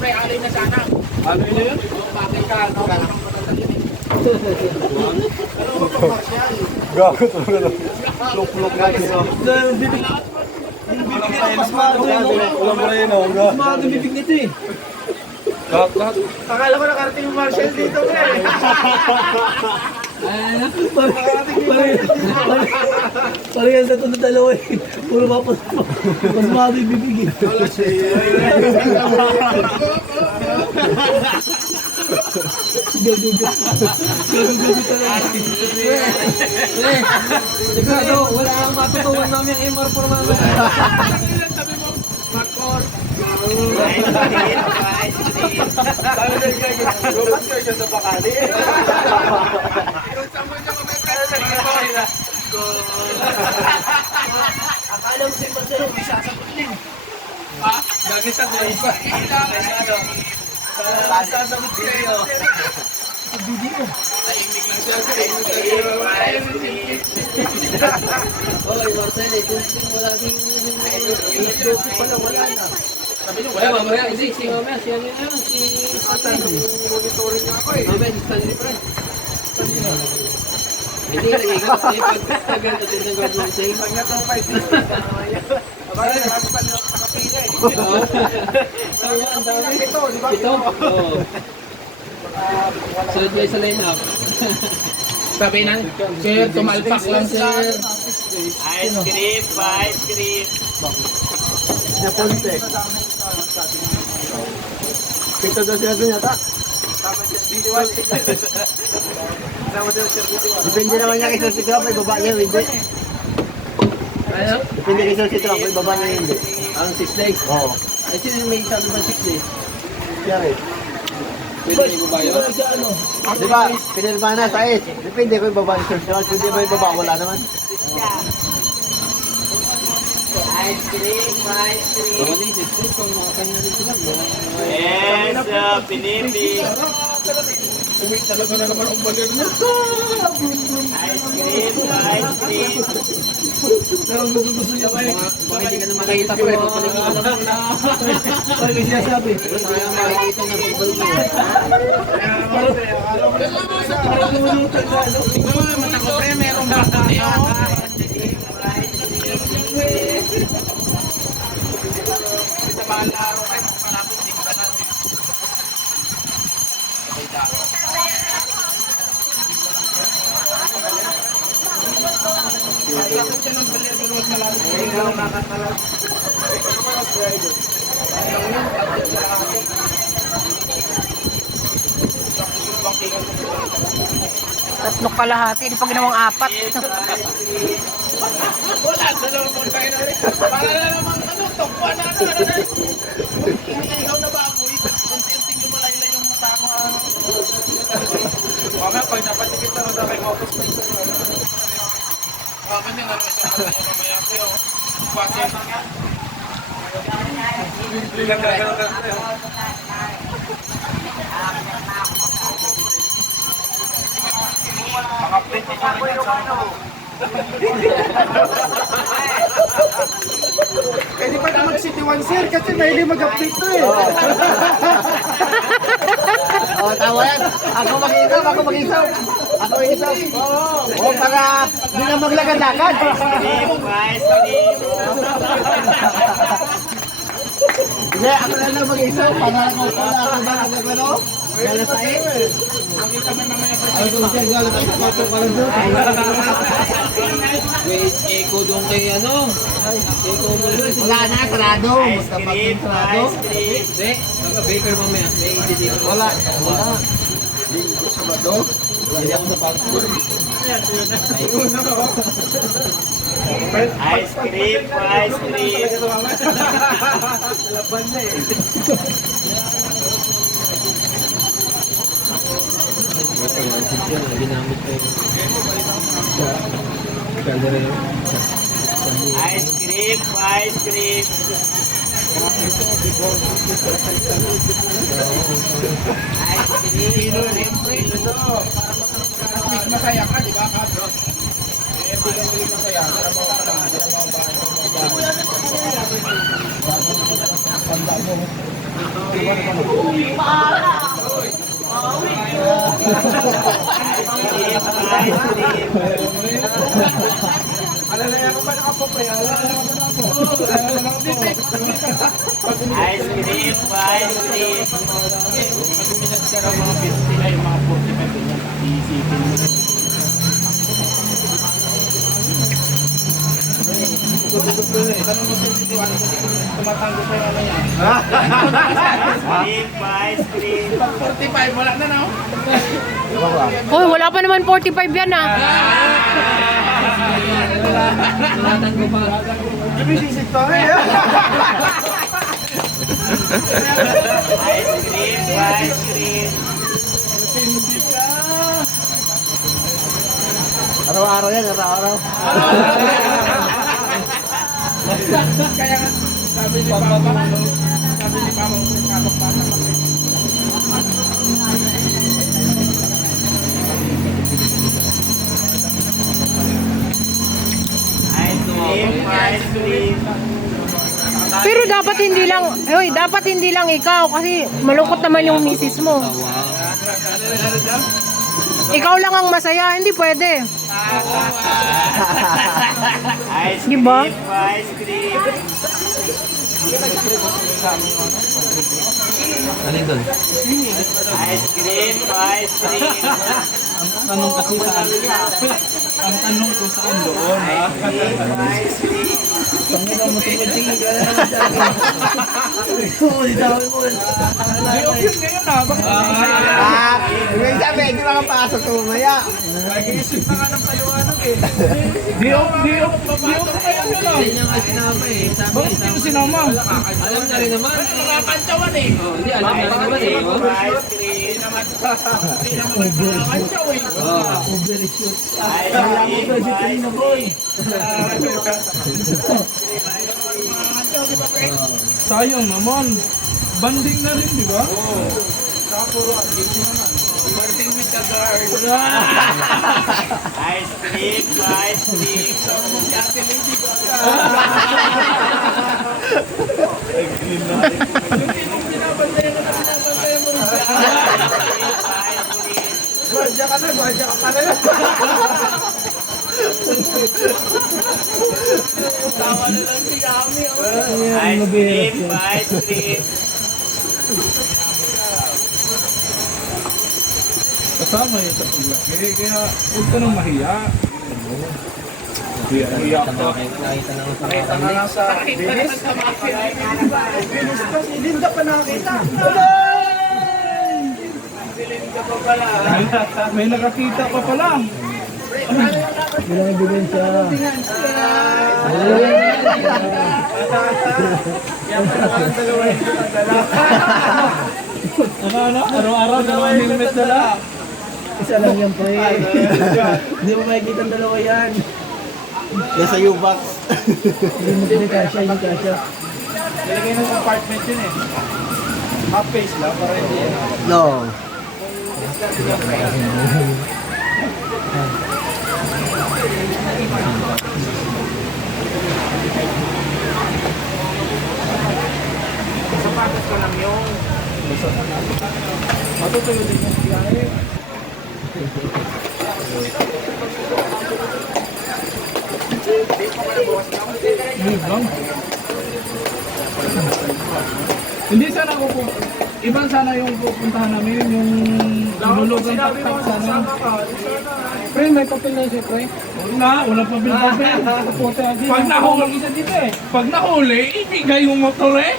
pre, alay na sana. Ano yun yun? Bakit ka, no? Gago talaga. Luk-luk na ito. Alam mo rin, oh. Mga bibig nito eh. Lahat. Akala ko nakarating yung Marshall dito, pre. Parang yan sa ito na dalawa eh. Puro mapos. Mas mga bibig eh. Gago talaga. Sigurado, wala kang matutuwan namin yung MR for namin. Sabi mo, Macor. Sabi na yung lumas kayo siya sa bakali. Yung sama niya kami, pre. Akala mo si Marcelo, may sasagot din. Ha? Lagi sa guys pa. Sasagot kayo. Sa video. Tahimik lang siya. Hoy, Marcelo, kung wala din yung pala, wala na. Sabi niyo, Wala, mamaya, hindi, si mamaya, si ano na, si Stanley. monitoring niya ako eh. Mamaya, si Stanley pa. Hindi, ikaw, pag ganito din ng graduate sa'yo. Pag natong 5 minutes, abay, marami pa nila nakapila eh. Ang dami. Ito, di ba? Ito? Oo. Sunod kayo sa line-up. Sabi na, sir, tumalpak lang sir. Ice cream, ice cream. Napunte. Pito daw siya doon yata. Depende naman niya kay Sir Sito, may baba niya, hindi. Ano? Depende kay Sir Sito, may baba niya, hindi. Ang 6 days? Oo. Ay, sino yung may isang naman 6 days? Siya rin. Pwede yung baba yun? Di ba, pinirma na sa is. Depende kung baba ni Sir Sito. Kung di may baba, wala naman. Ice cream, ice cream. Baka na yung 6 days, kung makakanya rin sila. Yes, pinipig. Uwi talaga na naman ang balir mo. Ice cream, ice cream. Pero gusto niya ba baka hindi ka na makikita ko. Papaligid ka naman na. Ay, may sinasabi. Tayo makikita na football mo. Parang lumutan na, ano? Ikaw nga, mata ko pre, meron ba tayo? Sa mahal na araw kayo, malapit, hindi ko na natin. Sabay daro. Malapit siya ng balir, pero wag malapit. Hindi ka lang nakatalag. Tatlo kalahati, di pa ginawang apat. Wala na naman po tayo na rin. Para na naman ano, tokwa na ano. Ikaw na baboy. Unti-unting lumalay yung mata mo. Mamaya pag napatikit na rin kay Mopos pa ito. Bakit nga naman siya mamaya ko yun. Bakit na nga? Mga plate ito rin yan sa ano. Pwede pa na mag-city one sir kasi mahilig mag-update to eh. Oo, tawa yan. Ako mag-isaw, ako mag-isaw. Ako mag-isaw. Oo, para di na maglagad-lagad. Ice cream. Hindi, ako na lang mag-isaw. Para ako ba nagagano? Gala sa eh. Makita mo mamaya pa Ay, kung siya gala sa eh, pa lang doon. Wait, echo doon kay ano? Echo mo doon. Wala na, sarado. Ice Basta pag cream, sarado. ice cream. Hindi, baker mamaya. May i-deliver. Wala. Wala. Sabado? Hindi ako sa passport. Ice cream, ice cream. laban na eh. Ginamit ko yung camera yun. Ice cream, ice cream. Siyempre, ito. At least masaya ka, di ba, Kabro? Ice cream, ice cream. Minag ka ng mga 50 ay mga 45 ganyan. Iisipin mo. Tanong mo sa Titiwan, tumatanggol pa yung ano yan. Cream, ice cream. Pag 45, wala na no? Hoy, wala pa naman 45 yan ah. Nalatan ko pa. Ibisisip pa rin. Ice cream, ice cream. Hindi ka. Araw-araw yan, araw-araw. Kaya nga, sabi ni Papa, kapag bata pa rin. Ice cream, ice cream. Pero dapat hindi lang, hoy, dapat hindi lang ikaw kasi malungkot naman yung misis mo. Ikaw lang ang masaya, hindi pwede. Ice Diba? cream, ice cream. Alin doon? Ice cream, ice cream. Ang tanong kasi saan? Ang tanong ko saan doon, ha? Ice cream. Panginoon mo tingin ka na naman dyan. Uy, dami mo. Day off yun ngayon, ha? Bakit Ibig sabihin, hindi makapasok sa mamaya. nag-iisip na nga ng paliwanag eh. Day off ngayon yun, ha? Yan yung sinabi eh. Sabi, Bakit hindi mo sinama? alam na rin naman. Nakakantsawan eh. Oh, hindi, alam na rin naman eh. Oh. Ice cream. Hindi naman nakakantsaw eh. Overshoot. Ice cream, ice cream. Sayang naman. Banding na rin, di ba? Banding with the girl. Ice cream, ice cream. Sama mo si Ate Lady ba? Yung tinong binabantayan mo na binabantayan mo rin siya. Gwadya ka na lang. Tawa na lang si Yami. Ice cream, ice cream. Kasama yun sa paglaki. Kaya huwag ka nang mahiya. Iyak ka. Nakita na ako sa Nakita nga lang sa bilis. Bilis ka. Si Linda pa nakakita. Si Linda pa pala. May nakakita pa pala. Bilang ebidensya. Ano? Araw-araw dalawang helmet na lang. Isa lang yan po eh. Hindi mo makikita ang dalawa yan. Nasa U-Box. Hindi kasya, yung kasya. Nilagay ng compartment yun eh. Half face lang para hindi yan. No. Sapatos ko lang yung matutuloy din yung biyahe. Leave lang. Hindi sana ako po. Ibang sana yung pupuntahan namin, yung lulugan taktak sana. Pre, may papel na siya, pre. Wala papel. Pag nahuli, pag nahuli, ibigay yung motor eh.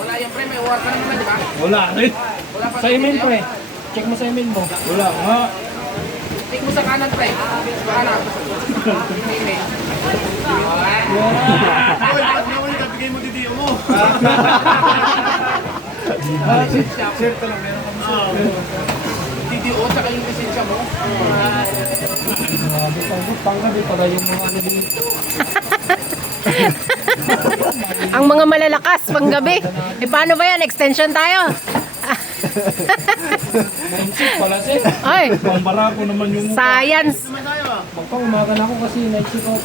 Wala yung pre, may uwar ka naman, di ba? Wala rin. Sa email, pre. Check mo sa email mo. Wala nga. Check mo sa kanan, pre. Kanan. Email. Hoy, ba't nahuli ka? Bigay mo didiyo mo. Share ka lang, meron kami share. DDO, saka yung lisensya mo. Panggabi pala yung mga ano dito. Ang mga malalakas panggabi. Eh paano ba yan? Extension tayo. Naisip pala siya. Ay, Pambara ko naman yung mukha. science. Magpaumagan ako kasi naisip ako.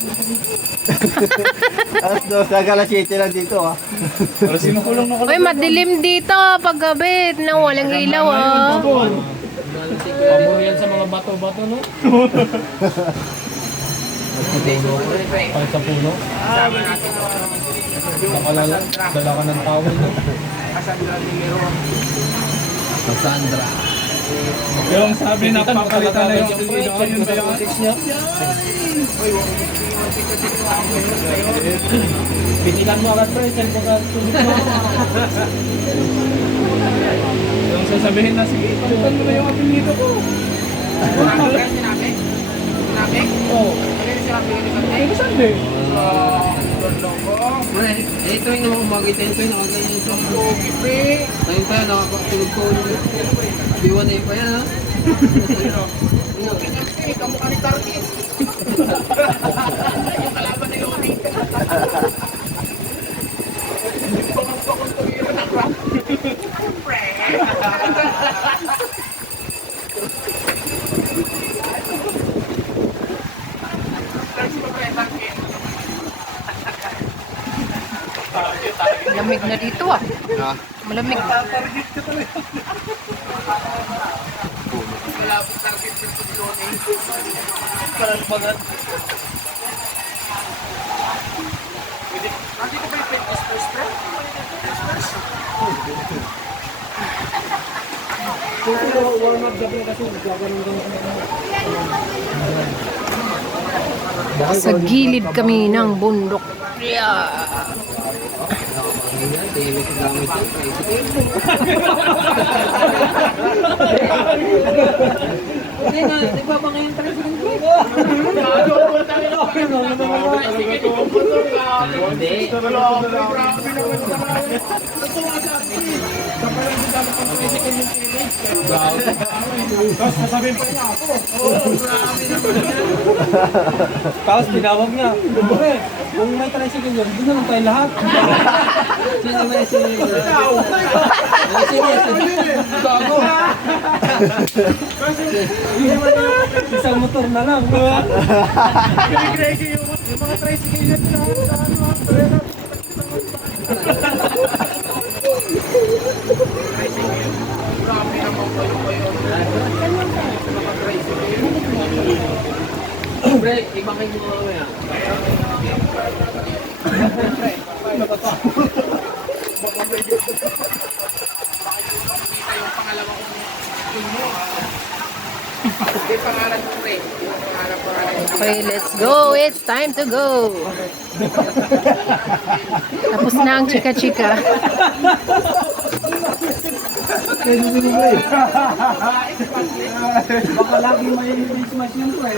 Alas 2 hanggang alas 7 lang dito ah. Pero sinukulong na ko. Uy, madilim dito pag gabi nang walang ilaw ah. Pabor yan sa mga bato-bato, no? Kahit sa puno. Nakalala, dala ka ng tawel, no? Sandra. Yung sabi na papalitan na yung pilido, yun ba yung niya? Binilan mo agad, pre, cellphone ka tulog mo. Yung sasabihin na, sige, palitan mo na yung apelido ko. Sinabi? Oo. Ano Sunday? Pre, ito yung naman umagi tayo pa yung nakaganyan ito. Tayo pa yan, nakakatulog ko. Biwan na yun pa yan ha. Kamukha ni Target. Yung kalaban na yun. Malamig na dito ah. Ha? Malamig. Sa gilid kami ng bundok. Yeah. Hindi nga, nagbabangay yung tricycle ko. Hindi. Tapos sasabihin pa niya ako. Tapos tinawag niya. Pre, kung may tricycle yun, doon na lang tayo lahat. Sino may sino? Gago. Isang motor na lang. Yung mga tricycle na Pre, ibangay mo mamaya. Okay, let's go. It's time to go. Tapos na ang chika-chika. Baka lagi may smash yung pre.